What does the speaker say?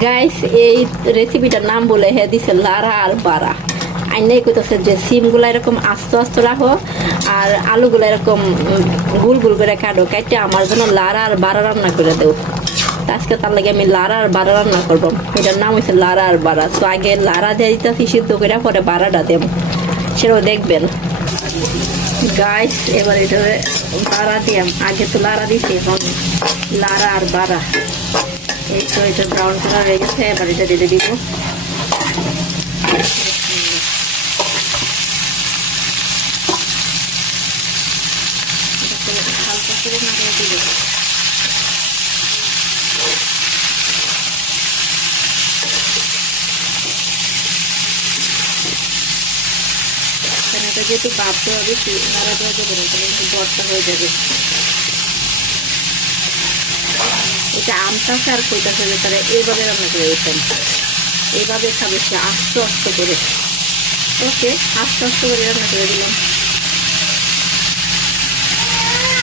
Guys এই রেসিপিটার নাম বলে হে দিছে লারা আর বারা। আইনাই কইতাছে যে সিমগুলো এরকম আস্তে আস্তে রাখো আর আলুগুলো এরকম গুল গুল করে কাটো, কাটে আমার জন্য লারা আর বারা রান্না করে দেও। আজকে তার লাগে আমি লারা আর বারা রান্না করবো। এটার নাম হচ্ছে লারা আর বারা। তো আগে লারা দিয়ে দিতেছি সিদ্ধ করে, পরে বারাটা দেব, সেটাও দেখবেন গাইস। এবার এটা বারা দিয়াম, আগে তো লারা দিছি, এখন লারা আর বারা। এই তো এটা ব্রাউন কালার হয়ে গেছে, এবার এটা দিয়ে দিব। হালকা করে নাড়িয়ে দিব। এটা যেহেতু বাদ দেওয়া বেশি নাড়া দেওয়া যাবে না, তাহলে একটু বর্তা হয়ে যাবে। এটা আমটা আর কইতাছে যে তারা এইভাবে রান্না করে দিতাম, এইভাবে খাবে সে আস্তে আস্তে করে। ওকে, আস্তে আস্তে করে রান্না করে দিলাম।